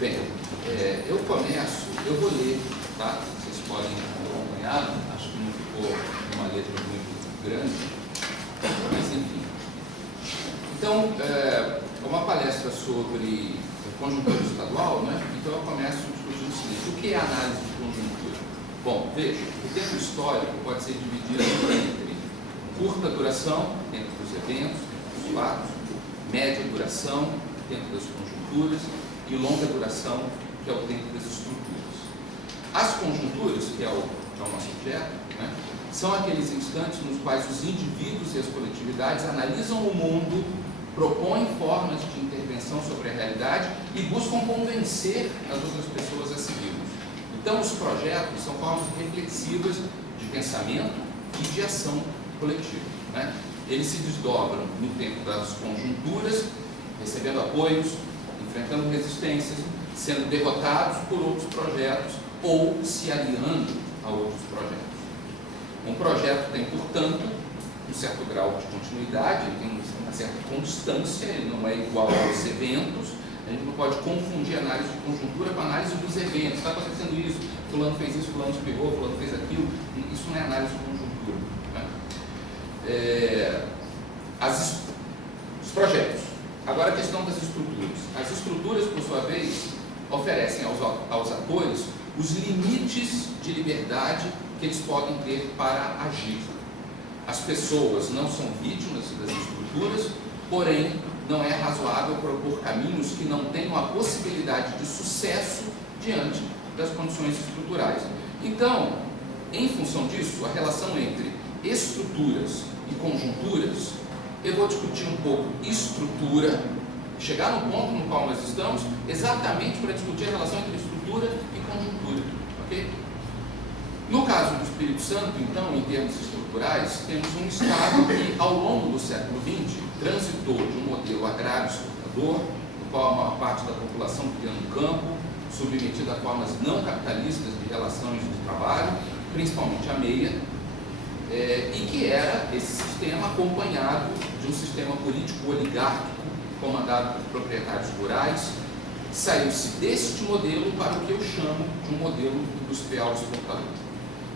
Bem, eu vou ler, tá? Vocês podem acompanhar, acho que não ficou uma letra muito grande, mas enfim. Então, é uma palestra sobre conjuntura estadual, né? Então eu começo discutindo o seguinte: o que é análise de conjuntura? Bom, veja, o tempo histórico pode ser dividido entre curta duração, tempo dos eventos, dos fatos, média duração, tempo das conjunturas, e longa duração, que é o tempo das estruturas. As conjunturas, que é o nosso objeto, né, são aqueles instantes nos quais os indivíduos e as coletividades analisam o mundo, propõem formas de intervenção sobre a realidade e buscam convencer as outras pessoas a segui-los. Então, os projetos são formas reflexivas de pensamento e de ação coletiva, né? Eles se desdobram no tempo das conjunturas, recebendo apoios, enfrentando resistências, sendo derrotados por outros projetos ou se aliando a outros projetos. Um projeto tem, portanto, um certo grau de continuidade, ele tem uma certa constância, ele não é igual aos eventos. A gente não pode confundir análise de conjuntura com análise dos eventos. Está acontecendo isso, fulano fez isso, fulano espirrou, fulano fez aquilo. Isso não é análise de conjuntura, né? Os projetos. Agora a questão das estruturas. As estruturas, por sua vez, oferecem aos atores os limites de liberdade que eles podem ter para agir. As pessoas não são vítimas das estruturas, porém, não é razoável propor caminhos que não tenham a possibilidade de sucesso diante das condições estruturais. Então, em função disso, a relação entre estruturas e conjunturas, eu vou discutir um pouco estrutura, chegar no ponto no qual nós estamos, exatamente para discutir a relação entre estrutura e conjuntura, ok? No caso do Espírito Santo, então, em termos estruturais, temos um Estado que, ao longo do século XX, transitou de um modelo agrário exportador, no qual a maior parte da população vivia no campo, submetida a formas não capitalistas de relações de trabalho, principalmente a meia, e que era esse sistema acompanhado de um sistema político oligárquico, comandado por proprietários rurais. Saiu-se deste modelo para o que eu chamo de um modelo industrial exportador.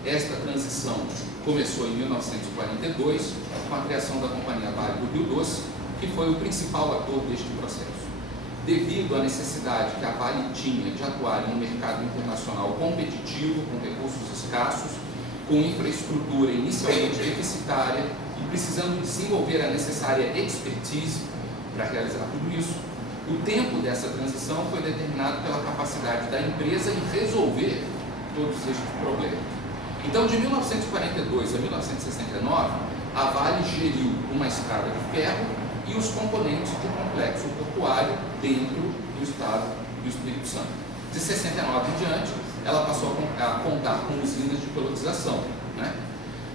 Esta transição começou em 1942, com a criação da Companhia Vale do Rio Doce, que foi o principal ator deste processo. Devido à necessidade que a Vale tinha de atuar em um mercado internacional competitivo, com recursos escassos, com infraestrutura inicialmente deficitária e precisando desenvolver a necessária expertise para realizar tudo isso, o tempo dessa transição foi determinado pela capacidade da empresa em resolver todos estes problemas. Então, de 1942 a 1969, a Vale geriu uma estrada de ferro e os componentes de um complexo portuário dentro do estado do Espírito Santo. De 69 em diante, ela passou a contar com usinas de peletização, né?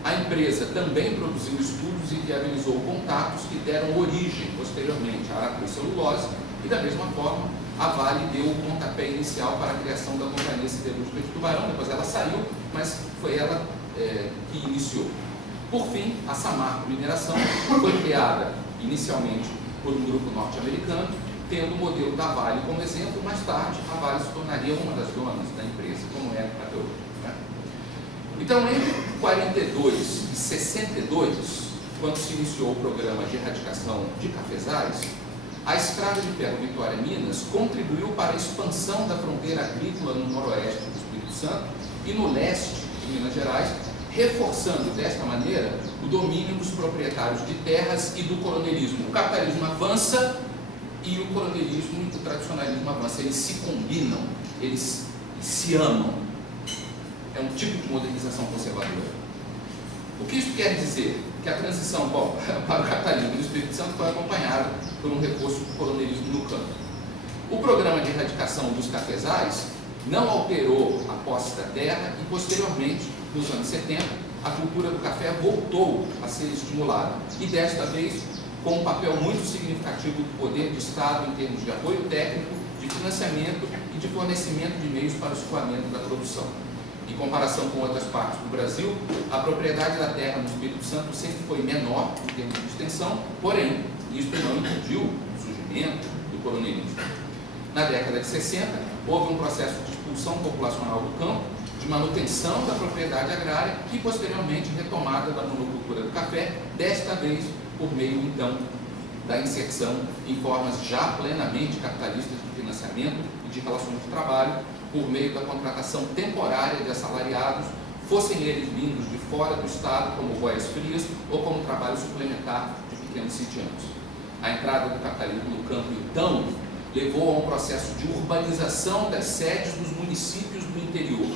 A empresa também produziu estudos e viabilizou contatos que deram origem, posteriormente, à Aracuí-Celulose, e da mesma forma, a Vale deu o pontapé inicial para a criação da Companhia Siderúrgica de Tubarão. Depois ela saiu, mas foi ela que iniciou. Por fim, a Samarco Mineração foi criada inicialmente por um grupo norte-americano, tendo o modelo da Vale como exemplo. Mais tarde, a Vale se tornaria uma das donas da empresa, como é até hoje, né? Então, entre 42 e 62, quando se iniciou o programa de erradicação de cafezais, a Estrada de Ferro Vitória-Minas contribuiu para a expansão da fronteira agrícola no noroeste do Espírito Santo e no leste de Minas Gerais, reforçando desta maneira o domínio dos proprietários de terras e do coronelismo. O capitalismo avança e o coronelismo e o tradicionalismo avançam. Eles se combinam, eles se amam. É um tipo de modernização conservadora. O que isso quer dizer? Que a transição para o capitalismo no Espírito Santo foi acompanhada por um reforço do coronelismo no campo. O programa de erradicação dos cafezais não alterou a posse da terra e, posteriormente, nos anos 70, a cultura do café voltou a ser estimulada, e desta vez com um papel muito significativo do poder do Estado em termos de apoio técnico, de financiamento e de fornecimento de meios para o escoamento da produção. Em comparação com outras partes do Brasil, a propriedade da terra no Espírito Santo sempre foi menor em termos de extensão, porém, isso não impediu o surgimento do coronelismo. Na década de 60, houve um processo de expulsão populacional do campo, de manutenção da propriedade agrária e, posteriormente, retomada da monocultura do café, desta vez por meio, então, da inserção em formas já plenamente capitalistas de financiamento e de relações de trabalho, por meio da contratação temporária de assalariados, fossem eles vindos de fora do Estado, como boias frias, ou como trabalho suplementar de pequenos sitiantes. A entrada do capitalismo no campo, então, levou a um processo de urbanização das sedes dos municípios do interior.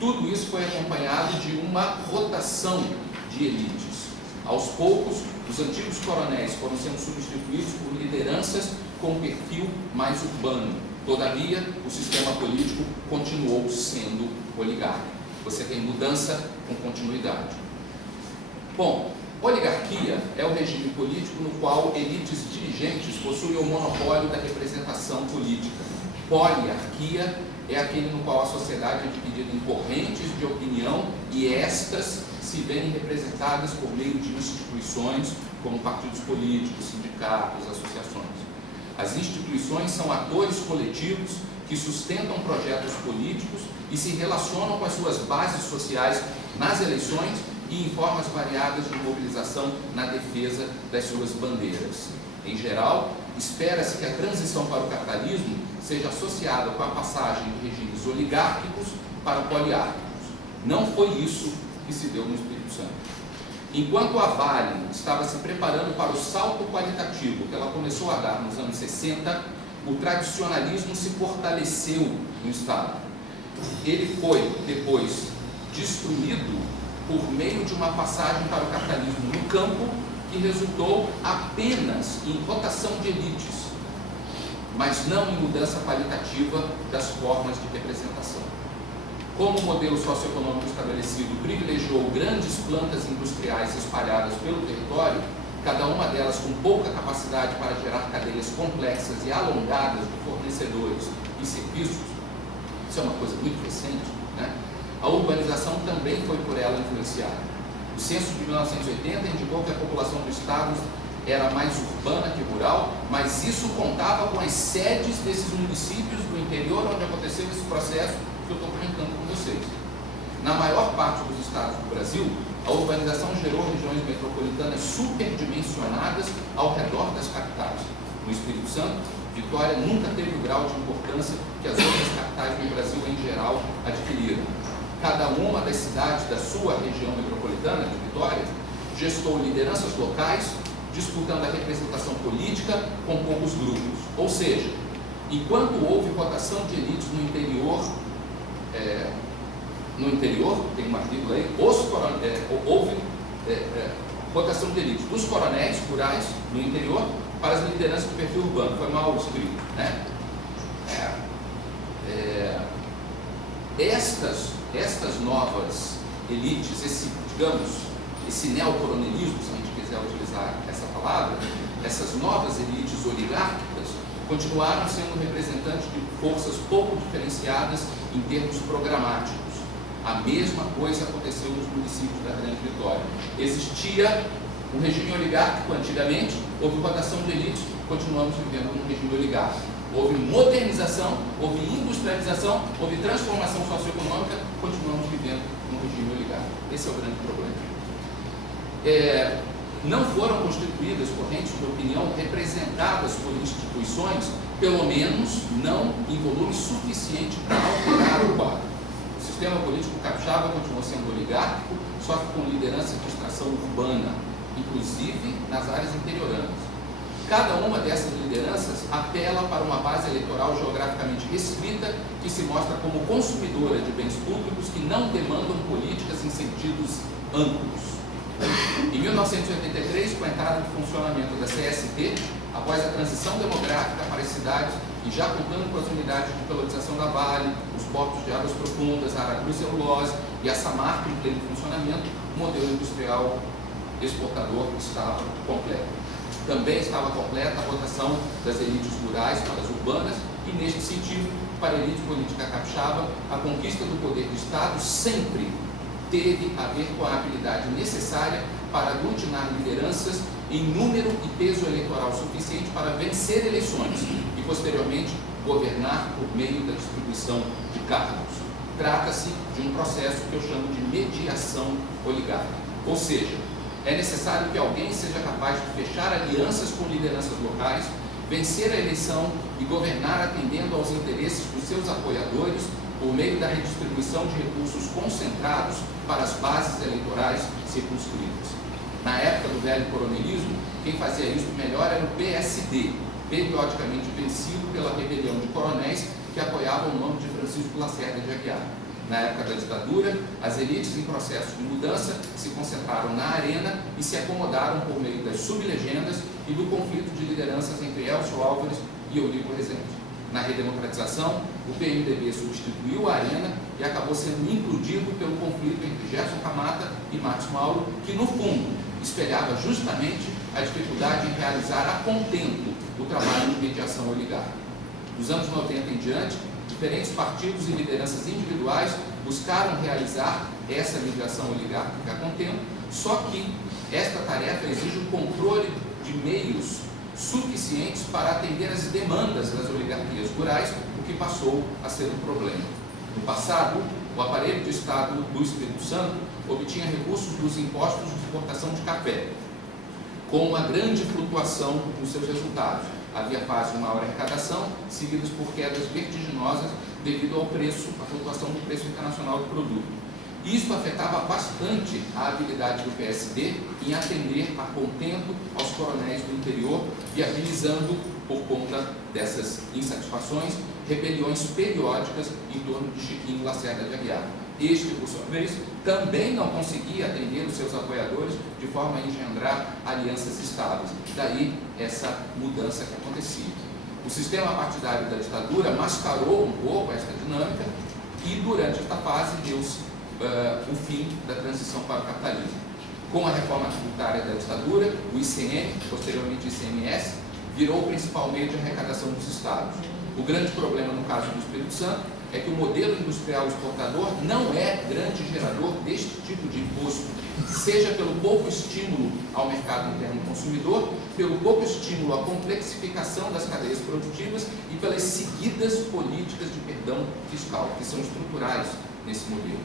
Tudo isso foi acompanhado de uma rotação de elites. Aos poucos, os antigos coronéis foram sendo substituídos por lideranças com perfil mais urbano. Todavia, o sistema político continuou sendo oligárquico. Você tem mudança com continuidade. Bom, oligarquia é o regime político no qual elites dirigentes possuem o monopólio da representação política. Poliarquia é aquele no qual a sociedade é dividida em correntes de opinião e estas se veem representadas por meio de instituições como partidos políticos, sindicatos, associações. As instituições são atores coletivos que sustentam projetos políticos e se relacionam com as suas bases sociais nas eleições e em formas variadas de mobilização na defesa das suas bandeiras. Em geral, espera-se que a transição para o capitalismo seja associada com a passagem de regimes oligárquicos para poliárquicos. Não foi isso que se deu no Espírito Santo. Enquanto a Vale estava se preparando para o salto qualitativo que ela começou a dar nos anos 60, o tradicionalismo se fortaleceu no Estado. Ele foi, depois, destruído por meio de uma passagem para o capitalismo no campo, que resultou apenas em rotação de elites, mas não em mudança qualitativa das formas de representação. Como o modelo socioeconômico estabelecido privilegiou grandes plantas industriais espalhadas pelo território, cada uma delas com pouca capacidade para gerar cadeias complexas e alongadas de fornecedores e serviços, isso é uma coisa muito recente, né? A urbanização também foi por ela influenciada. O censo de 1980 indicou que a população do Estado era mais urbana que rural, mas isso contava com as sedes desses municípios do interior onde aconteceu esse processo que eu estou comentando com vocês. Na maior parte dos estados do Brasil, a urbanização gerou regiões metropolitanas superdimensionadas ao redor das capitais. No Espírito Santo, Vitória nunca teve o grau de importância que as outras capitais do Brasil em geral adquiriram. Cada uma das cidades da sua região metropolitana de Vitória gestou lideranças locais, disputando a representação política com poucos grupos. Ou seja, enquanto houve rotação de elites no interior, tem uma vírgula aí, houve rotação de elites dos coronéis rurais no interior para as lideranças do perfil urbano. Foi mal escrito, né? Estas novas elites, esse neocoronelismo, se a gente quiser utilizar essa palavra, essas novas elites oligárquicas continuaram sendo representantes de forças pouco diferenciadas em termos programáticos. A mesma coisa aconteceu nos municípios da Grande Vitória. Existia um regime oligárquico antigamente, houve rotação de elites, continuamos vivendo num regime oligárquico. Houve modernização, houve industrialização, houve transformação socioeconômica, continuamos vivendo num regime oligárquico. Esse é o grande problema. Não foram constituídas correntes de opinião representadas por instituições, pelo menos não em volume suficiente para alterar o quadro. O sistema político capixaba continuou sendo oligárquico, só que com liderança de extração urbana, inclusive nas áreas interioranas. Cada uma dessas lideranças apela para uma base eleitoral geograficamente restrita que se mostra como consumidora de bens públicos que não demandam políticas em sentidos amplos. Em 1983, com a entrada de funcionamento da CST, após a transição demográfica para as cidades e já contando com as unidades de valorização da Vale, os portos de águas profundas, a Aracruz Celulose e a Samarco em pleno funcionamento, o modelo industrial exportador estava completo. Também estava completa a rotação das elites rurais para as urbanas e, neste sentido, para a elite política capixaba, a conquista do poder do Estado sempre teve a ver com a habilidade necessária para aglutinar lideranças em número e peso eleitoral suficiente para vencer eleições e, posteriormente, governar por meio da distribuição de cargos. Trata-se de um processo que eu chamo de mediação oligárquica. Ou seja, é necessário que alguém seja capaz de fechar alianças com lideranças locais, vencer a eleição e governar atendendo aos interesses dos seus apoiadores por meio da redistribuição de recursos concentrados para as bases eleitorais circunscritas. Na época do velho coronelismo, quem fazia isso melhor era o PSD, periodicamente vencido pela rebelião de coronéis que apoiavam o nome de Francisco Lacerda de Aguiar. Na época da ditadura, as elites em processo de mudança se concentraram na arena e se acomodaram por meio das sublegendas e do conflito de lideranças entre Elcio Álvares e Eurico Rezende. Na redemocratização, o PMDB substituiu a arena e acabou sendo implodido pelo conflito entre Gerson Camata e Marcos Mauro, que no fundo espelhava justamente a dificuldade em realizar a contento o trabalho de mediação oligárquica. Dos anos 90 em diante, diferentes partidos e lideranças individuais buscaram realizar essa mediação oligárquica a contento, só que esta tarefa exige o controle de meios suficientes para atender às demandas das oligarquias rurais, o que passou a ser um problema. No passado, o aparelho de Estado do Espírito Santo obtinha recursos dos impostos de exportação de café, com uma grande flutuação nos seus resultados. Havia fases de maior arrecadação, seguidas por quedas vertiginosas devido ao preço, à flutuação do preço internacional do produto. Isso afetava bastante a habilidade do PSD em atender a contento aos coronéis do interior, viabilizando, por conta dessas insatisfações, rebeliões periódicas em torno de Chiquinho Lacerda de Aguiar. Este, por sua vez, também não conseguia atender os seus apoiadores de forma a engendrar alianças estáveis. Daí essa mudança que acontecia. O sistema partidário da ditadura mascarou um pouco esta dinâmica e, durante esta fase, deu-se o fim da transição para o capitalismo. Com a reforma tributária da ditadura, o ICM, posteriormente o ICMS, virou o principal meio de arrecadação dos estados. O grande problema no caso do Espírito Santo é que o modelo industrial exportador não é grande gerador deste tipo de imposto, seja pelo pouco estímulo ao mercado interno consumidor, pelo pouco estímulo à complexificação das cadeias produtivas e pelas seguidas políticas de perdão fiscal, que são estruturais nesse modelo.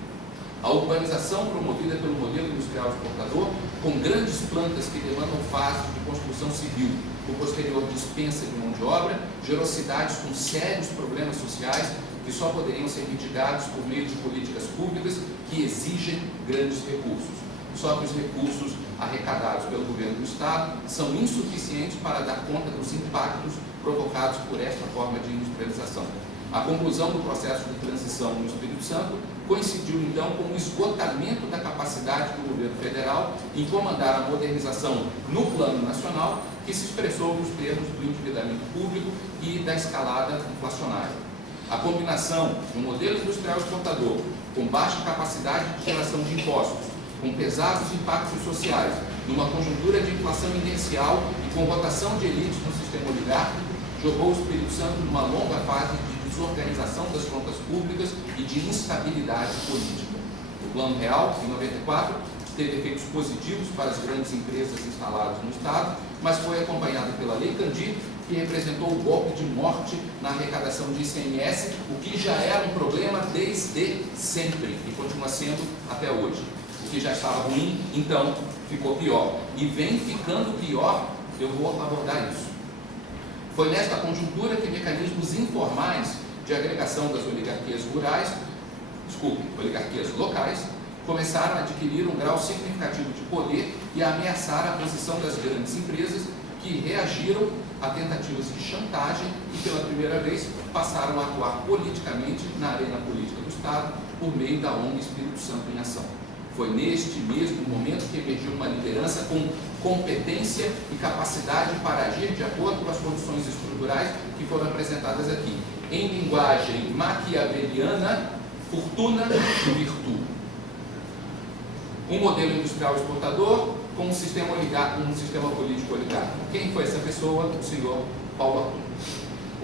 A urbanização promovida pelo modelo industrial exportador, com grandes plantas que demandam fases de construção civil, por posterior dispensa de mão de obra, gerou cidades com sérios problemas sociais que só poderiam ser mitigados por meio de políticas públicas que exigem grandes recursos. Só que os recursos arrecadados pelo governo do Estado são insuficientes para dar conta dos impactos provocados por esta forma de industrialização. A conclusão do processo de transição no Espírito Santo coincidiu então com o esgotamento da capacidade do governo federal em comandar a modernização no plano nacional, que se expressou nos termos do endividamento público e da escalada inflacionária. A combinação de um modelo industrial exportador com baixa capacidade de geração de impostos, com pesados impactos sociais, numa conjuntura de inflação inercial e com rotação de elites no sistema oligárquico, jogou o Espírito Santo numa longa fase de desorganização das contas públicas e de instabilidade política. O Plano Real, em 94, teve efeitos positivos para as grandes empresas instaladas no Estado, mas foi acompanhado pela Lei Candir, que representou o golpe de morte na arrecadação de ICMS, o que já era um problema desde sempre e continua sendo até hoje. O que já estava ruim, então, ficou pior. E vem ficando pior, eu vou abordar isso. Foi nesta conjuntura que mecanismos informais de agregação das oligarquias locais, começaram a adquirir um grau significativo de poder e a ameaçar a posição das grandes empresas, que reagiram a tentativas de chantagem e, pela primeira vez, passaram a atuar politicamente na arena política do Estado por meio da ONG Espírito Santo em Ação. Foi neste mesmo momento que emergiu uma liderança com competência e capacidade para agir de acordo com as condições estruturais que foram apresentadas aqui. Em linguagem maquiaveliana, fortuna e virtude. Um modelo industrial exportador com um sistema político oligárquico. Quem foi essa pessoa? O senhor Paulo Arthur.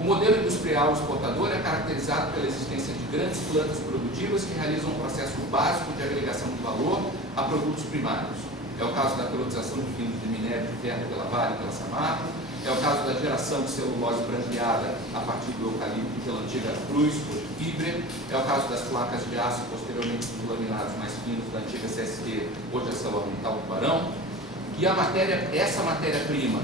O modelo industrial exportador é caracterizado pela existência de grandes plantas produtivas que realizam um processo básico de agregação de valor a produtos primários. É o caso da peletização de finos de minério de ferro pela Vale e pela Samarco, É o caso da geração de celulose branqueada a partir do eucalipto pela antiga Cruz, hoje Fibre. É o caso das placas de aço, posteriormente dos laminados mais finos da antiga CST, hoje a ArcelorMittal Tubarão. E essa matéria-prima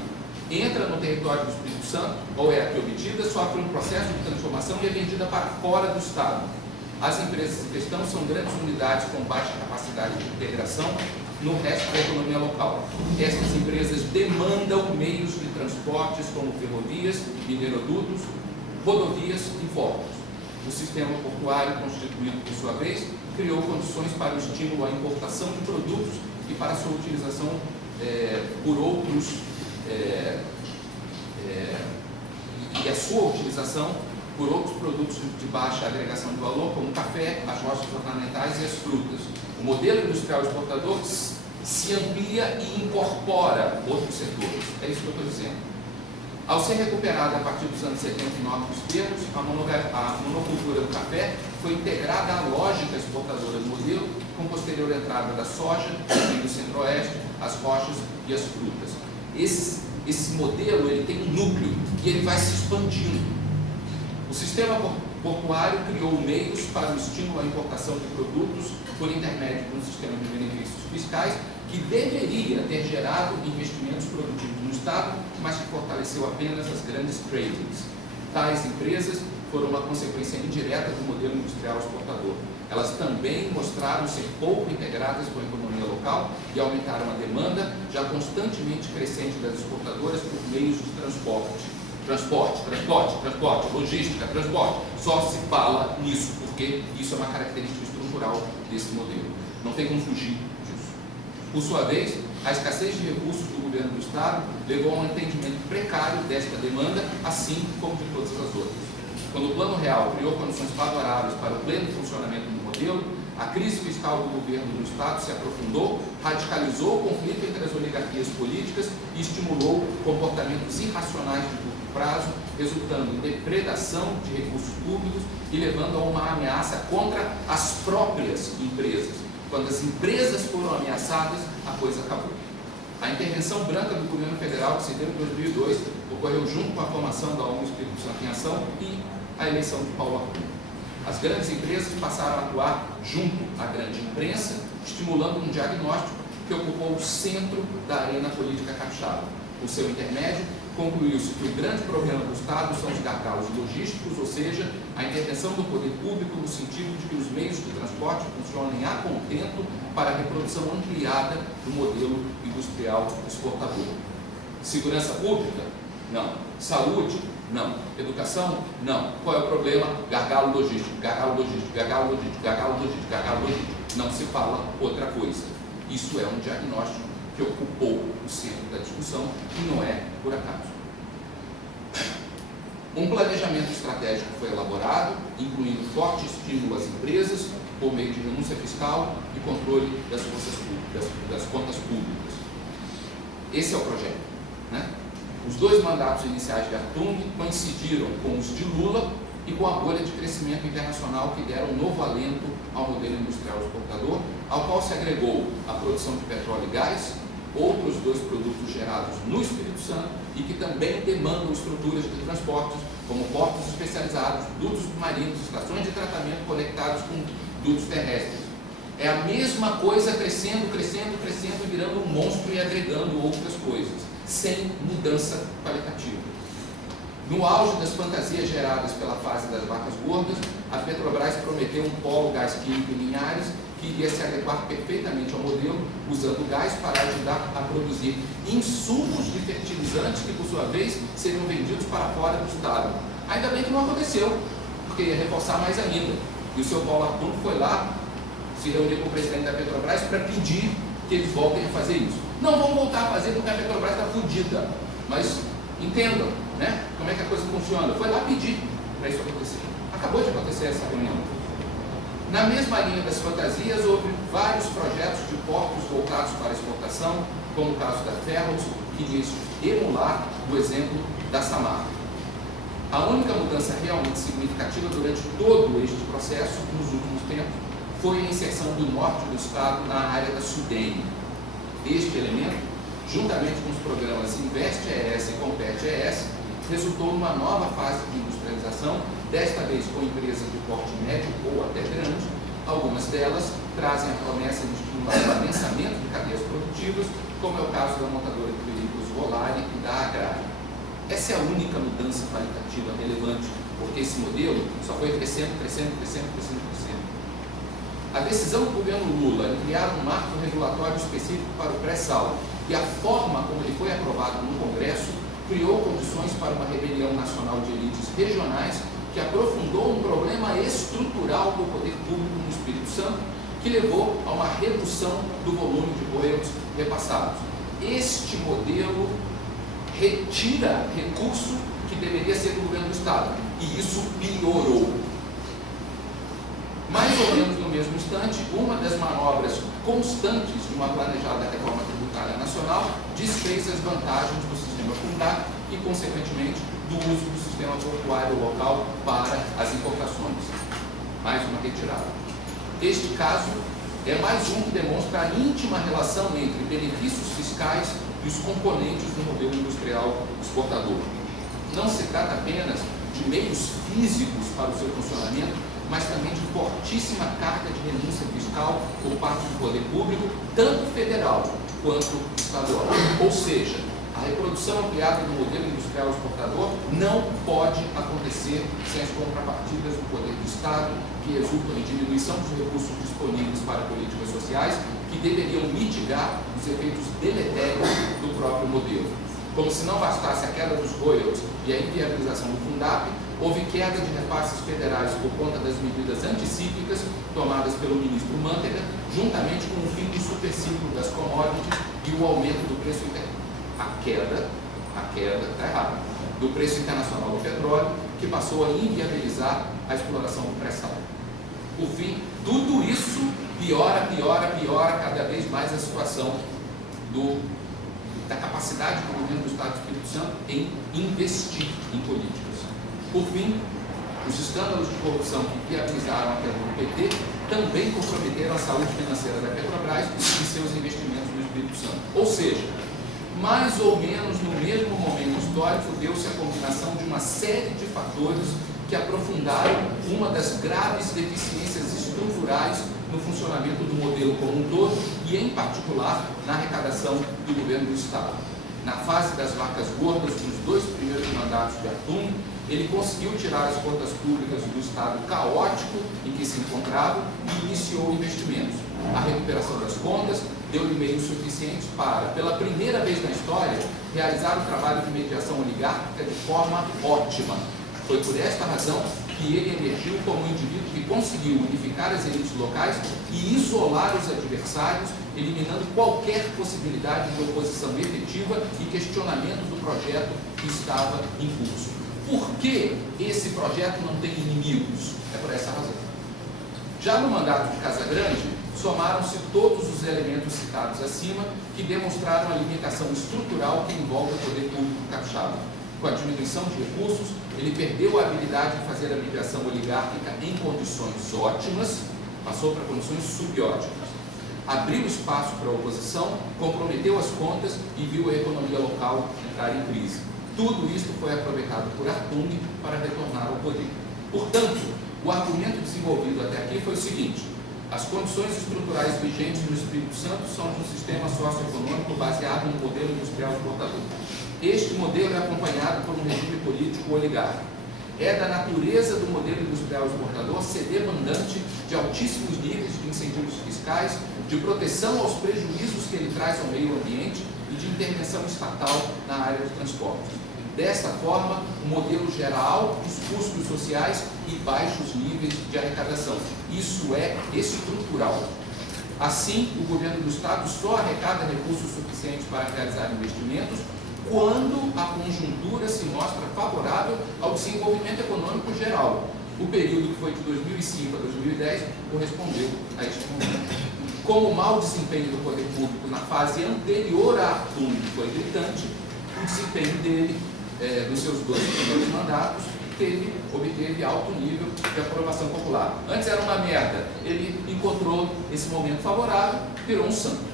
entra no território do Espírito Santo, ou é aqui obtida, sofre um processo de transformação e é vendida para fora do Estado. As empresas em questão são grandes unidades com baixa capacidade de integração no resto da economia local. Essas empresas demandam meios de transportes como ferrovias, minerodutos, rodovias e portos. O sistema portuário, constituído por sua vez, criou condições para o estímulo à importação de produtos e para a sua utilização por outros e a sua utilização por outros produtos de baixa agregação de valor, como o café, as rochas ornamentais e as frutas. O modelo industrial exportador se amplia e incorpora outros setores. É isso que eu estou dizendo. Ao ser recuperada a partir dos anos 70 em novos termos, a monocultura do café foi integrada à lógica exportadora do modelo, com posterior entrada da soja, do centro-oeste, as rochas e as frutas. Esse modelo ele tem um núcleo e ele vai se expandindo. O sistema portuário criou meios para o estímulo à importação de produtos por intermédio de um sistema de benefícios fiscais que deveria ter gerado investimentos produtivos no Estado, mas que fortaleceu apenas as grandes tradings. Tais empresas foram uma consequência indireta do modelo industrial exportador. Elas também mostraram ser pouco integradas com a economia local e aumentaram a demanda já constantemente crescente das exportadoras por meios de transporte, logística, transporte. Só se fala nisso, porque isso é uma característica estrutural desse modelo. Não tem como fugir disso. Por sua vez, a escassez de recursos do governo do Estado levou a um entendimento precário desta demanda, assim como de todas as outras. Quando o Plano Real criou condições favoráveis para o pleno funcionamento do modelo, a crise fiscal do governo do Estado se aprofundou, radicalizou o conflito entre as oligarquias políticas e estimulou comportamentos irracionais de curto prazo, resultando em depredação de recursos públicos e levando a uma ameaça contra as próprias empresas. Quando as empresas foram ameaçadas, a coisa acabou. A intervenção branca do governo federal, que se deu em 2002, ocorreu junto com a formação da ONU Espírito Santo em Ação e a eleição de Paulo Arthur. As grandes empresas passaram a atuar junto à grande imprensa, estimulando um diagnóstico que ocupou o centro da arena política capixaba. Por seu intermédio, concluiu-se que o grande problema do Estado são os gargalos logísticos, ou seja, a intervenção do poder público no sentido de que os meios de transporte funcionem a contento para a reprodução ampliada do modelo industrial exportador. Segurança pública? Não. Saúde? Não. Educação? Não. Qual é o problema? Gargalo logístico, gargalo logístico, gargalo logístico, gargalo logístico, gargalo logístico. Não se fala outra coisa. Isso é um diagnóstico que ocupou o centro da discussão e não é por acaso. Um planejamento estratégico foi elaborado, incluindo forte estímulo às empresas por meio de renúncia fiscal e controle das contas públicas. Esse é o projeto, né? Os dois mandatos iniciais de Artung coincidiram com os de Lula e com a bolha de crescimento internacional que deram um novo alento ao modelo industrial exportador, ao qual se agregou a produção de petróleo e gás, outros dois produtos gerados no Espírito Santo e que também demandam estruturas de transportes, como portos especializados, dutos submarinos, estações de tratamento conectados com dutos terrestres. É a mesma coisa crescendo, virando um monstro e agregando outras coisas, sem mudança qualitativa. No auge das fantasias geradas pela fase das vacas gordas, a Petrobras prometeu um polo gás químico em Linhares que iria se adequar perfeitamente ao modelo, usando gás para ajudar a produzir insumos de fertilizantes que, por sua vez, seriam vendidos para fora do Estado. Ainda bem que não aconteceu, porque ia reforçar mais ainda. E o seu Paulo Arthur foi lá se reunir com o presidente da Petrobras para pedir que eles voltem a fazer isso. Não vão voltar a fazer porque a Petrobras está fodida, mas entendam, né, como é que a coisa funciona. Foi lá pedir para isso acontecer. Acabou de acontecer essa reunião. Na mesma linha das fantasias, houve vários projetos de portos voltados para a exportação, como o caso da Ferros, que quis emular o exemplo da Samarco. A única mudança realmente significativa durante todo este processo, nos últimos tempos, foi a inserção do norte do estado na área da Sudene. Este elemento, juntamente com os programas Investe ES e Compete ES, resultou numa nova fase de industrialização, desta vez com empresas de porte médio ou até grande. Algumas delas trazem a promessa de estimular o adensamento de cadeias produtivas, como é o caso da montadora de veículos Volare e da Agrária. Essa é a única mudança qualitativa relevante, porque esse modelo só foi crescendo. A decisão do governo Lula em criar um marco regulatório específico para o pré-sal e a forma como ele foi aprovado no Congresso criou condições para uma rebelião nacional de elites regionais que aprofundou um problema estrutural do poder público no Espírito Santo, que levou a uma redução do volume de royalties repassados. Este modelo retira recurso que deveria ser do governo do Estado, e isso piorou. Mais ou menos no mesmo instante, uma das manobras constantes de uma planejada reforma tributária nacional desfez as vantagens do sistema Fundap e, consequentemente, do uso do sistema portuário local para as importações. Mais uma retirada. Este caso é mais um que demonstra a íntima relação entre benefícios fiscais e os componentes do modelo industrial exportador. Não se trata apenas de meios físicos para o seu funcionamento, mas também de fortíssima carga de renúncia fiscal por parte do poder público, tanto federal quanto estadual. Ou seja, a reprodução ampliada do modelo industrial exportador não pode acontecer sem as contrapartidas do poder do Estado, que resultam em diminuição dos recursos disponíveis para políticas sociais, que deveriam mitigar os efeitos deletérios do próprio modelo. Como se não bastasse a queda dos royalties e a inviabilização do Fundap, houve queda de repasses federais por conta das medidas anticíclicas tomadas pelo ministro Manteiga, juntamente com o fim do superciclo das commodities e o aumento do preço do preço internacional do petróleo, que passou a inviabilizar a exploração do pré-sal. Por fim, tudo isso piora cada vez mais a situação da capacidade do governo do Estado do Espírito Santo em investir em políticas. Por fim, os escândalos de corrupção que viabilizaram a queda do PT também comprometeram a saúde financeira da Petrobras e seus investimentos no Espírito Santo. Ou seja, mais ou menos no mesmo momento histórico, deu-se a combinação de uma série de fatores que aprofundaram uma das graves deficiências estruturais no funcionamento do modelo como um todo e, em particular, na arrecadação do governo do Estado. Na fase das vacas gordas, nos 2 primeiros mandatos de Arthur, ele conseguiu tirar as contas públicas do estado caótico em que se encontrava e iniciou investimentos. A recuperação das contas deu-lhe meios suficientes para, pela primeira vez na história, realizar o trabalho de mediação oligárquica de forma ótima. Foi por esta razão que ele emergiu como um indivíduo que conseguiu unificar as elites locais e isolar os adversários, eliminando qualquer possibilidade de oposição efetiva e questionamento do projeto que estava em curso. Por que esse projeto não tem inimigos? É por essa razão. Já no mandato de Casagrande, somaram-se todos os elementos citados acima que demonstraram a limitação estrutural que envolve o poder público capixaba. Com a diminuição de recursos, ele perdeu a habilidade de fazer a mediação oligárquica em condições ótimas, passou para condições subótimas. Abriu espaço para a oposição, comprometeu as contas e viu a economia local entrar em crise. Tudo isso foi aproveitado por Artung para retornar ao poder. Portanto, o argumento desenvolvido até aqui foi o seguinte: as condições estruturais vigentes no Espírito Santo são de um sistema socioeconômico baseado no modelo industrial exportador. Este modelo é acompanhado por um regime político oligárquico. É da natureza do modelo industrial exportador ser demandante de altíssimos níveis de incentivos fiscais, de proteção aos prejuízos que ele traz ao meio ambiente e de intervenção estatal na área do transporte. Desta forma, o modelo gera altos custos sociais e baixos níveis de arrecadação. Isso é estrutural. Assim, o governo do Estado só arrecada recursos suficientes para realizar investimentos quando a conjuntura se mostra favorável ao desenvolvimento econômico geral. O período que foi de 2005 a 2010 correspondeu a este momento. Como o mau desempenho do poder público na fase anterior a Arthur foi gritante, o desempenho dele, nos seus 2 primeiros mandatos, obteve alto nível de aprovação popular. Antes era uma merda, ele encontrou esse momento favorável, virou um santo.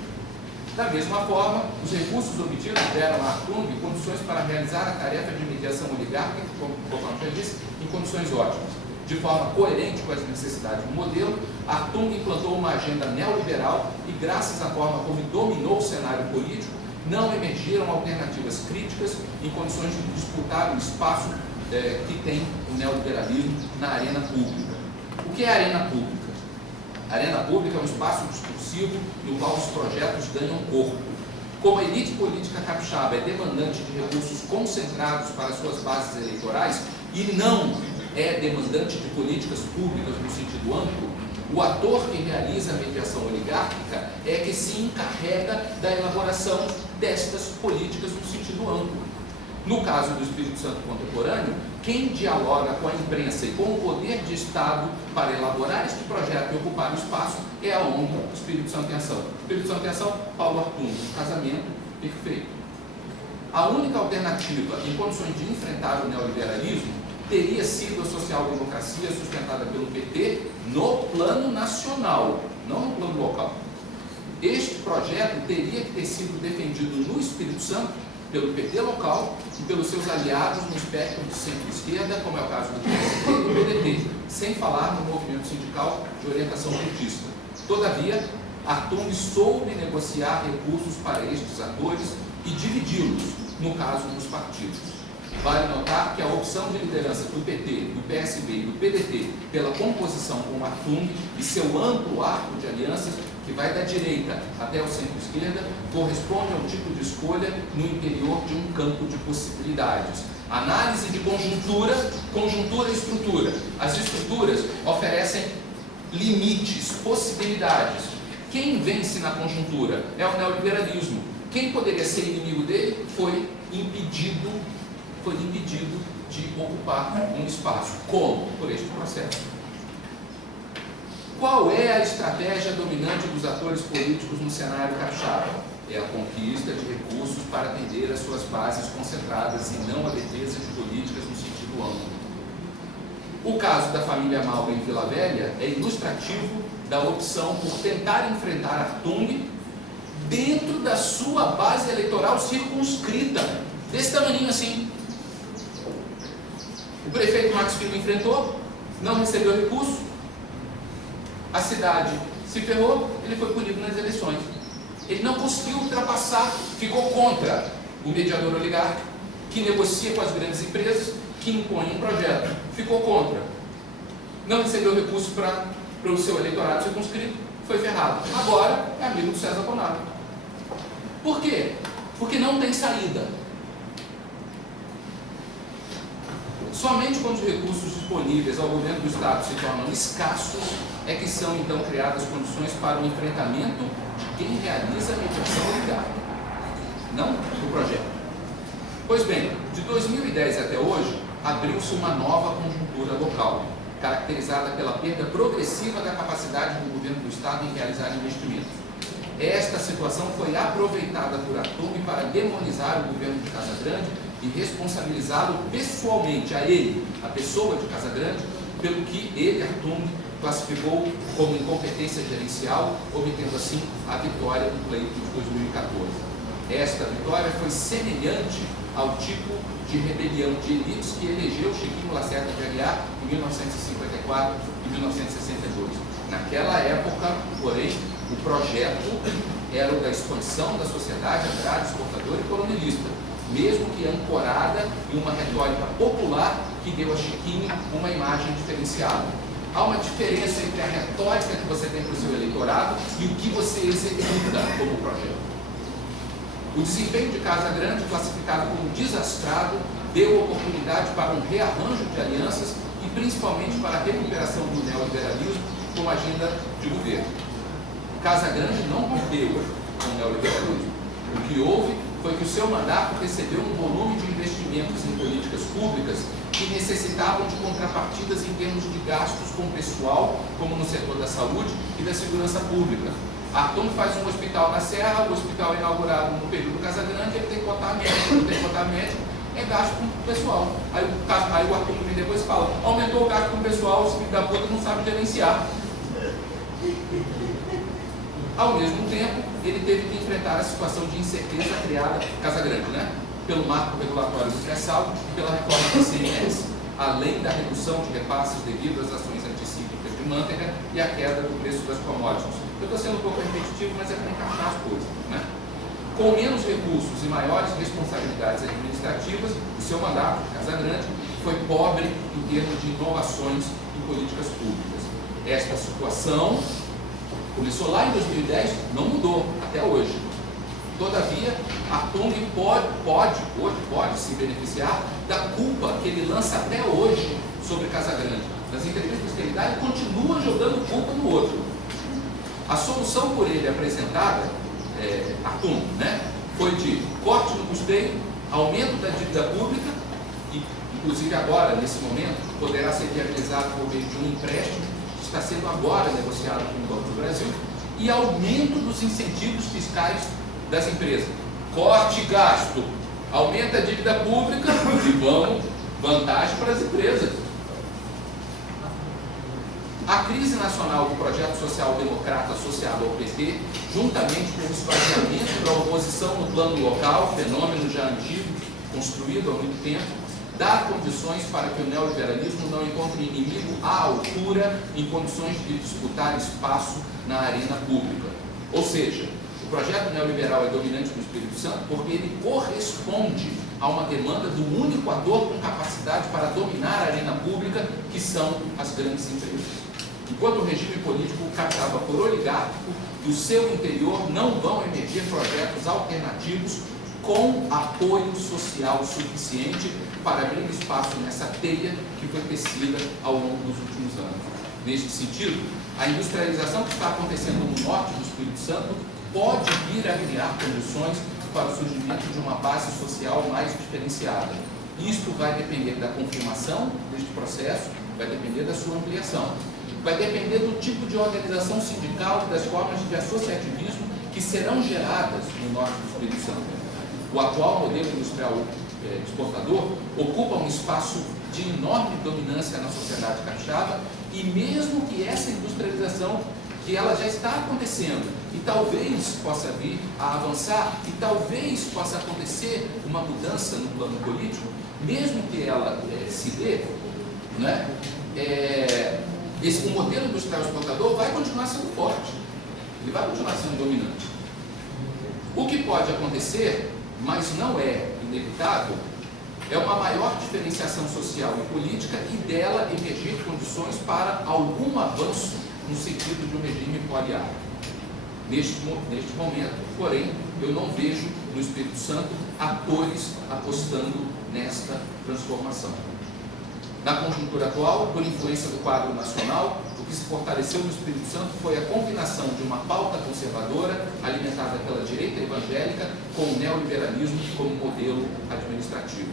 Da mesma forma, os recursos obtidos deram à Artung condições para realizar a tarefa de mediação oligárquica, como já disse, em condições ótimas. De forma coerente com as necessidades do modelo, a Artung implantou uma agenda neoliberal e, graças à forma como dominou o cenário político, não emergiram alternativas críticas em condições de disputar o espaço que tem o neoliberalismo na arena pública. O que é a arena pública? A arena pública é um espaço discursivo no qual os projetos ganham corpo. Como a elite política capixaba é demandante de recursos concentrados para suas bases eleitorais e não é demandante de políticas públicas no sentido amplo, o ator que realiza a mediação oligárquica é que se encarrega da elaboração destas políticas no sentido amplo. No caso do Espírito Santo contemporâneo, quem dialoga com a imprensa e com o poder de Estado para elaborar este projeto e ocupar o espaço é a ONG Espírito Santo em Ação. Espírito Santo em Ação, Paulo Artung, casamento perfeito. A única alternativa em condições de enfrentar o neoliberalismo teria sido a social-democracia sustentada pelo PT no plano nacional, não no plano local. Este projeto teria que ter sido defendido no Espírito Santo pelo PT local e pelos seus aliados no espectro de centro-esquerda, como é o caso do PSB e do PDT, sem falar no movimento sindical de orientação petista. Todavia, Artung soube negociar recursos para estes atores e dividi-los, no caso dos partidos. Vale notar que a opção de liderança do PT, do PSB e do PDT pela composição com Artung e seu amplo arco de alianças, que vai da direita até o centro-esquerda, corresponde a um tipo de escolha no interior de um campo de possibilidades. Análise de conjuntura, conjuntura e estrutura. As estruturas oferecem limites, possibilidades. Quem vence na conjuntura é o neoliberalismo. Quem poderia ser inimigo dele foi impedido de ocupar um espaço. Como? Por este processo. Qual é a estratégia dominante dos atores políticos no cenário capixaba? É a conquista de recursos para atender às suas bases concentradas e não a defesa de políticas no sentido amplo. O caso da família Malga em Vila Velha é ilustrativo da opção por tentar enfrentar Artung dentro da sua base eleitoral circunscrita, desse tamanho assim. O prefeito Max Filho enfrentou, não recebeu recurso, a cidade se ferrou, ele foi punido nas eleições. Ele não conseguiu ultrapassar, ficou contra o mediador oligárquico, que negocia com as grandes empresas, que impõe um projeto. Ficou contra. Não recebeu recurso para o seu eleitorado circunscrito, foi ferrado. Agora é amigo do César Bonado. Por quê? Porque não tem saída. Somente quando os recursos disponíveis ao governo do Estado se tornam escassos é que são então criadas condições para o enfrentamento de quem realiza a mediação oligárquica, não do projeto. Pois bem, de 2010 até hoje, abriu-se uma nova conjuntura local, caracterizada pela perda progressiva da capacidade do governo do Estado em realizar investimentos. Esta situação foi aproveitada por Artung para demonizar o governo de Casagrande e responsabilizá-lo pessoalmente, a ele, a pessoa de Casagrande, pelo que ele, Artung, classificou como incompetência gerencial, obtendo assim a vitória do pleito de 2014. Esta vitória foi semelhante ao tipo de rebelião de elites que elegeu Chiquinho Lacerda de Aguiar em 1954 e 1962. Naquela época, porém, o projeto era o da expansão da sociedade agrária, exportadora e colonialista, mesmo que ancorada em uma retórica popular que deu a Chiquinho uma imagem diferenciada. Há uma diferença entre a retórica que você tem para o seu eleitorado e o que você executa como projeto. O desempenho de Casagrande, classificado como desastrado, deu oportunidade para um rearranjo de alianças e principalmente para a recuperação do neoliberalismo como agenda de governo. Casagrande não perdeu com o neoliberalismo. O que houve foi que o seu mandato recebeu um volume de investimentos em políticas públicas que necessitavam de contrapartidas em termos de gastos com pessoal, como no setor da saúde e da segurança pública. Artung faz um hospital na Serra, o hospital é inaugurado no período Casagrande, ele tem que botar médico, não tem que botar médico, é gasto com pessoal. Aí o Artung vem depois e fala, aumentou o gasto com pessoal, esse filho da puta não sabe gerenciar. Ao mesmo tempo, ele teve que enfrentar a situação de incerteza criada, Casa Grande, né? Pelo marco regulatório do pré-sal e pela reforma do ICMS, além da redução de repasses devido às ações anticíclicas de manteiga e a queda do preço das commodities. Eu estou sendo um pouco repetitivo, mas é para encaixar as coisas, né? Com menos recursos e maiores responsabilidades administrativas, o seu mandato, Casa Grande, foi pobre em termos de inovações em políticas públicas. Esta situação começou lá em 2010, não mudou até hoje. Todavia, a Tung pode se beneficiar da culpa que ele lança até hoje sobre Casa Grande. Nas entrevistas que ele dá, ele continua jogando culpa no outro. A solução por ele apresentada, a Tung, né, foi de corte no custeio, aumento da dívida pública, e inclusive agora, nesse momento, poderá ser viabilizado por meio de um empréstimo, que está sendo agora negociado com o Banco do Brasil, e aumento dos incentivos fiscais das empresas. Corte gasto, aumenta a dívida pública e vantagem para as empresas. A crise nacional do projeto social-democrata associado ao PT, juntamente com o esvaziamento da oposição no plano local, fenômeno já antigo, construído há muito tempo, dá condições para que o neoliberalismo não encontre inimigo à altura em condições de disputar espaço na arena pública. Ou seja, o projeto neoliberal é dominante no Espírito Santo porque ele corresponde a uma demanda do único ator com capacidade para dominar a arena pública, que são as grandes empresas. Enquanto o regime político captava por oligárquico, do seu interior não vão emergir projetos alternativos com apoio social suficiente para abrir espaço nessa teia que foi tecida ao longo dos últimos anos. Neste sentido, a industrialização que está acontecendo no norte do Espírito Santo pode vir a criar condições para o surgimento de uma base social mais diferenciada. Isto vai depender da confirmação deste processo, vai depender da sua ampliação, vai depender do tipo de organização sindical e das formas de associativismo que serão geradas no norte do Espírito Santo. O atual modelo industrial exportador ocupa um espaço de enorme dominância na sociedade capixaba, e mesmo que essa industrialização, que ela já está acontecendo e talvez possa vir a avançar e talvez possa acontecer uma mudança no plano político, mesmo que ela se dê, né, o modelo industrial exportador vai continuar sendo forte, ele vai continuar sendo dominante. O que pode acontecer, mas não é inevitável, é uma maior diferenciação social e política e dela emergir condições para algum avanço no sentido de um regime poliário. Neste momento, porém, eu não vejo no Espírito Santo atores apostando nesta transformação. Na conjuntura atual, por influência do quadro nacional, o que se fortaleceu no Espírito Santo foi a combinação de uma pauta conservadora, alimentada pela direita evangélica, com o neoliberalismo como modelo administrativo.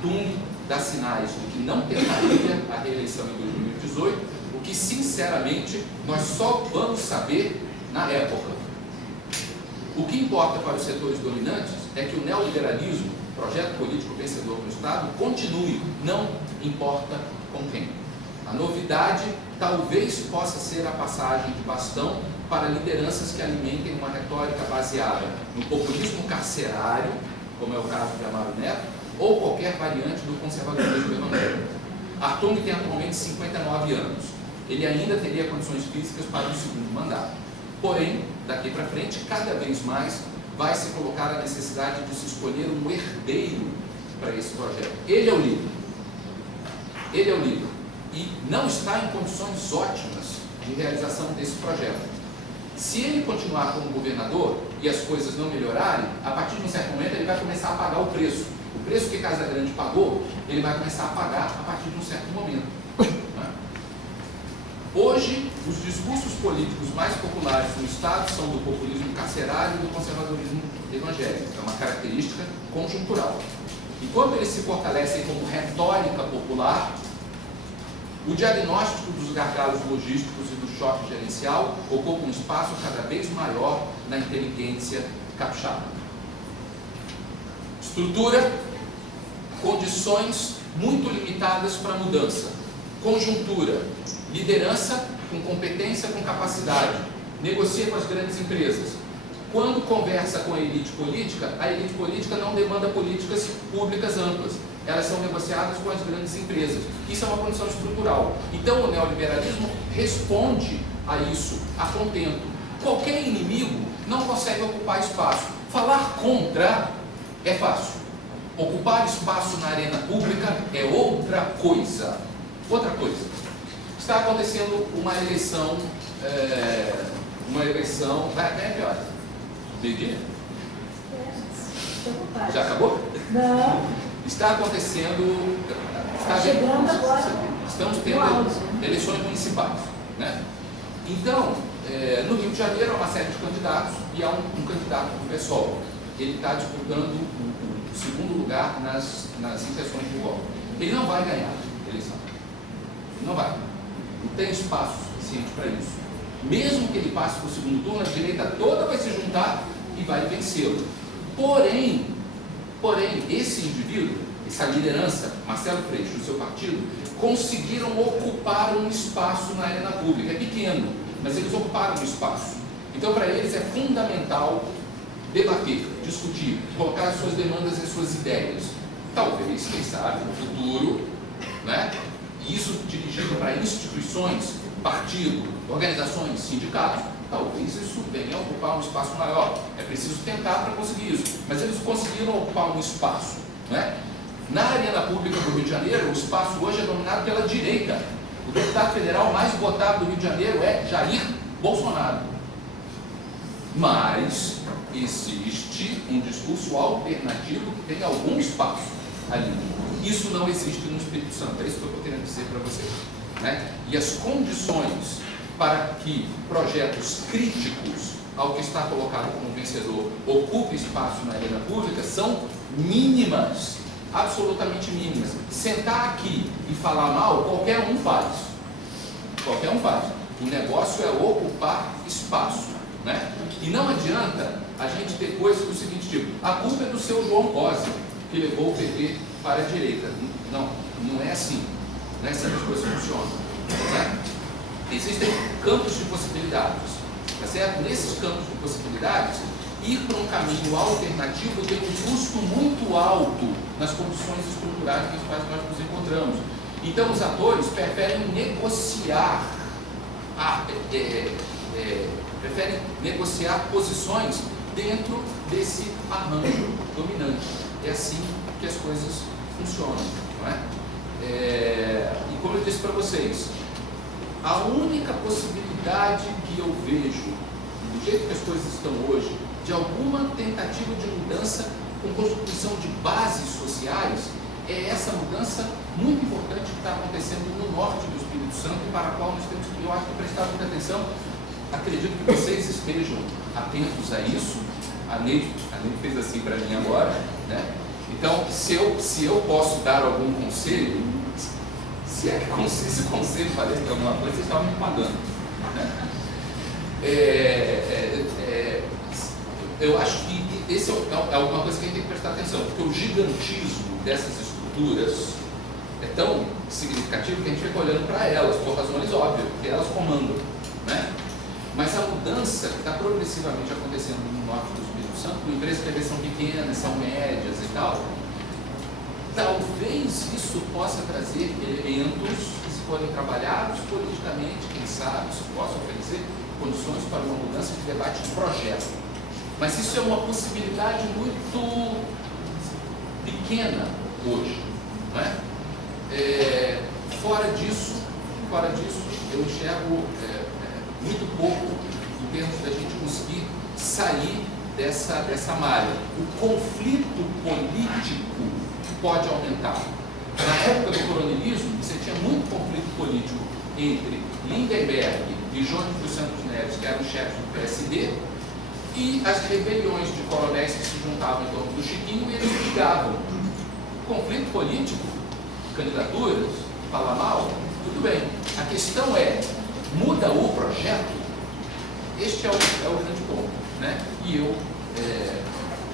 Tung dá sinais de que não tentaria a reeleição em 2018, o que, sinceramente, nós só vamos saber na época. O que importa para os setores dominantes é que o neoliberalismo, projeto político vencedor no Estado, continue, não importa com quem. A novidade talvez possa ser a passagem de bastão para lideranças que alimentem uma retórica baseada no populismo carcerário, como é o caso de Amaro Neto, ou qualquer variante do conservadorismo evangélico. Tung tem atualmente 59 anos. Ele ainda teria condições físicas para um segundo mandato. Porém, daqui para frente, cada vez mais vai se colocar a necessidade de se escolher um herdeiro para esse projeto. Ele é o líder. Ele é o líder. E não está em condições ótimas de realização desse projeto. Se ele continuar como governador e as coisas não melhorarem, a partir de um certo momento ele vai começar a pagar o preço. O preço que Casa Grande pagou, ele vai começar a pagar a partir de um certo momento. Né? Hoje, os discursos políticos mais populares no Estado são do populismo carcerário e do conservadorismo evangélico. É uma característica conjuntural. Enquanto eles se fortalecem como retórica popular, o diagnóstico dos gargalos logísticos e do choque gerencial ocupa um espaço cada vez maior na inteligência capixaba. Estrutura, condições muito limitadas para mudança. Conjuntura, liderança com competência, com capacidade. negocia com as grandes empresas. Quando conversa com a elite política não demanda políticas públicas amplas. Elas são negociadas com as grandes empresas. Isso é uma condição estrutural. Então o neoliberalismo responde a isso, a contento. Qualquer inimigo não consegue ocupar espaço. Falar contra é fácil. Ocupar espaço na arena pública é outra coisa. Outra coisa. Está acontecendo uma eleição. Vai pior. Meio-dia? Já acabou? Não. Está acontecendo. Chegando agora. Estamos tendo eleições municipais, né? Então, no Rio de Janeiro há uma série de candidatos e há um candidato do PSOL. Ele está disputando o segundo lugar nas intenções de voto. Ele não vai ganhar a eleição. Não vai. Não tem espaço suficiente para isso. Mesmo que ele passe para o segundo turno, a direita toda vai se juntar e vai vencê-lo. Porém, esse indivíduo, essa liderança, Marcelo Freixo e o seu partido, conseguiram ocupar um espaço na arena pública. É pequeno, mas eles ocuparam um espaço. Então, para eles é fundamental debater, discutir, colocar as suas demandas e as suas ideias. Talvez, quem sabe, no futuro, né? Isso dirigido para instituições, partido, organizações, sindicatos, talvez isso venha a ocupar um espaço maior. É preciso tentar para conseguir isso. Mas eles conseguiram ocupar um espaço, né? Na arena pública do Rio de Janeiro, o espaço hoje é dominado pela direita. O deputado federal mais votado do Rio de Janeiro é Jair Bolsonaro. Mas existe um discurso alternativo que tem algum espaço ali. Isso não existe no Espírito Santo. É isso que eu estou querendo dizer para vocês, né? E as condições para que projetos críticos ao que está colocado como vencedor ocupe espaço na arena pública são mínimas, absolutamente mínimas. Sentar aqui e falar mal, qualquer um faz. Qualquer um faz. O negócio é ocupar espaço, né? E não adianta a gente ter coisas do seguinte tipo: a culpa é do seu João Cosi, que levou o PT para a direita. Não, não é assim. Não é assim que as coisas funcionam, certo? Existem campos de possibilidades, tá certo? Nesses campos de possibilidades, ir para um caminho alternativo tem um custo muito alto nas condições estruturais nas quais nós nos encontramos. Então, os atores preferem negociar, preferem negociar posições dentro desse arranjo dominante. É assim que as coisas funcionam, não é? E como eu disse para vocês, a única possibilidade que eu vejo, do jeito que as coisas estão hoje, de alguma tentativa de mudança com constituição de bases sociais, é essa mudança muito importante que está acontecendo no norte do Espírito Santo e para a qual nós temos que, eu acho, prestar muita atenção. Acredito que vocês estejam atentos a isso. A Neide fez assim para mim agora, né? Então, se eu posso dar algum conselho, se é que esse conselho parece que alguma coisa, vocês estavam me pagando, né? Eu acho que esse é alguma coisa que a gente tem que prestar atenção, porque o gigantismo dessas estruturas é tão significativo que a gente fica olhando para elas, por razões óbvias, porque elas comandam, né? Mas a mudança que está progressivamente acontecendo no norte do Espírito Santo, com empresas que são pequenas, são médias e tal, talvez isso possa trazer elementos que, se forem trabalhados politicamente, quem sabe, isso possa oferecer condições para uma mudança de debate de projeto. Mas isso é uma possibilidade muito pequena hoje, não é? Fora disso, eu enxergo muito pouco em termos da gente conseguir sair dessa malha. O conflito político pode aumentar. Na época do coronelismo, você tinha muito conflito político entre Lindenberg e Jones dos Santos Neves, que eram chefes do PSD, e as rebeliões de coronéis que se juntavam em torno do Chiquinho e eles brigavam. Conflito político, candidaturas, falar mal, tudo bem. A questão é, muda o projeto? Este é o grande ponto, né? E eu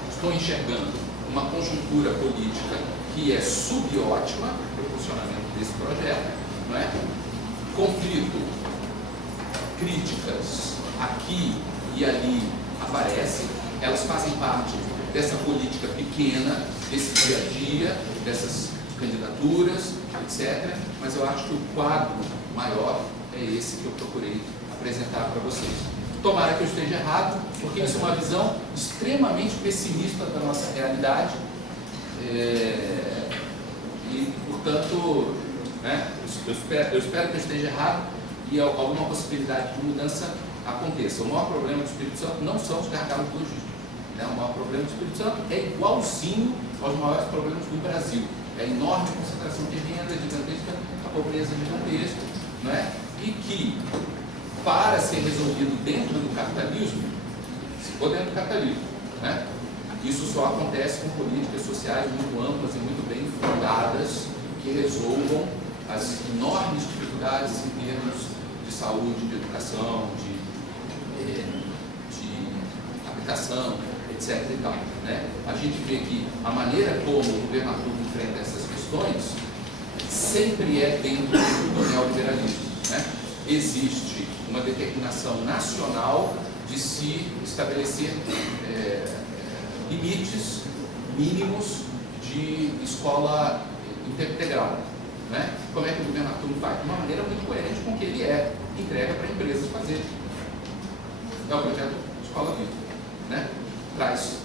estou enxergando uma conjuntura política que é subótima para o funcionamento desse projeto, não é? Conflito críticas aqui e ali aparecem, elas fazem parte dessa política pequena, desse dia a dia, dessas candidaturas, etc. Mas eu acho que o quadro maior é esse que eu procurei apresentar para vocês. Tomara que eu esteja errado, porque isso é uma visão extremamente pessimista da nossa realidade e, portanto, né, eu espero que eu esteja errado e alguma possibilidade de mudança aconteça. O maior problema do Espírito Santo não são os gargalos logísticos. Né? O maior problema do Espírito Santo é igualzinho aos maiores problemas do Brasil. É a enorme concentração de renda gigantesca, a pobreza gigantesca, né? E que, para ser resolvido dentro do capitalismo, se for dentro do capitalismo, né? Isso só acontece com políticas sociais muito amplas e muito bem fundadas que resolvam as enormes dificuldades em termos de saúde, de educação, de habitação, etc. E tal, né? A gente vê que a maneira como o governo Arthur enfrenta essas questões sempre é dentro do neoliberalismo, né? Existe uma determinação nacional de se estabelecer limites mínimos de escola integral, né? Como é que o governo Arthur faz? De uma maneira muito coerente com o que ele entrega para empresas fazer. É o projeto Escola Viva, né? Traz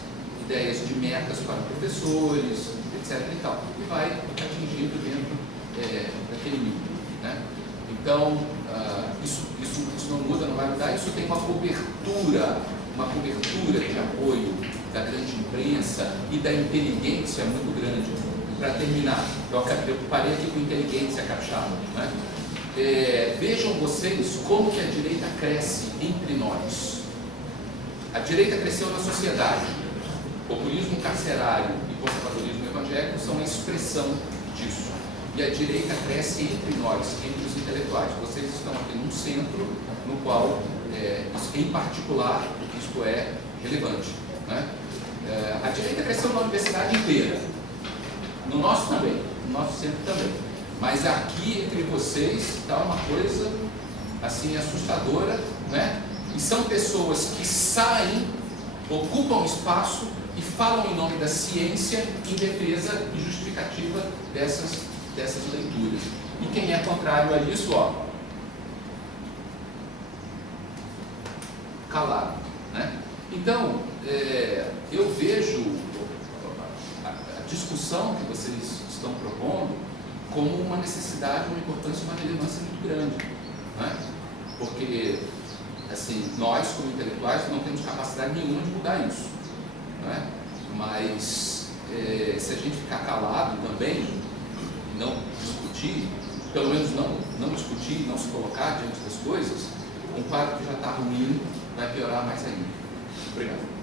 ideias de metas para professores, etc. e tal, e vai atingindo dentro daquele nível, né? Então, isso não muda, não vai mudar. Isso tem uma cobertura de apoio da grande imprensa e da inteligência muito grande. Para terminar, eu parei aqui com inteligência capixaba, né? Vejam vocês como que a direita cresce entre nós. A direita cresceu na sociedade. Populismo carcerário e conservadorismo evangélico são a expressão disso. E a direita cresce entre nós, entre os intelectuais. Vocês estão aqui num centro no qual, em particular, isto é relevante, né? A direita cresceu na universidade inteira. No nosso também, no nosso centro também. Mas aqui entre vocês está uma coisa assim assustadora, né? E são pessoas que saem, ocupam espaço e falam em nome da ciência em defesa e justificativa dessas leituras. E quem é contrário a isso, calado, né? Então, eu vejo a discussão que vocês estão propondo como uma necessidade, uma importância, uma relevância muito grande, né? Porque, assim, nós como intelectuais não temos capacidade nenhuma de mudar isso, né? Mas se a gente ficar calado também, não discutir, pelo menos não discutir, não se colocar diante das coisas, um quadro que já está ruim vai piorar mais ainda. Obrigado.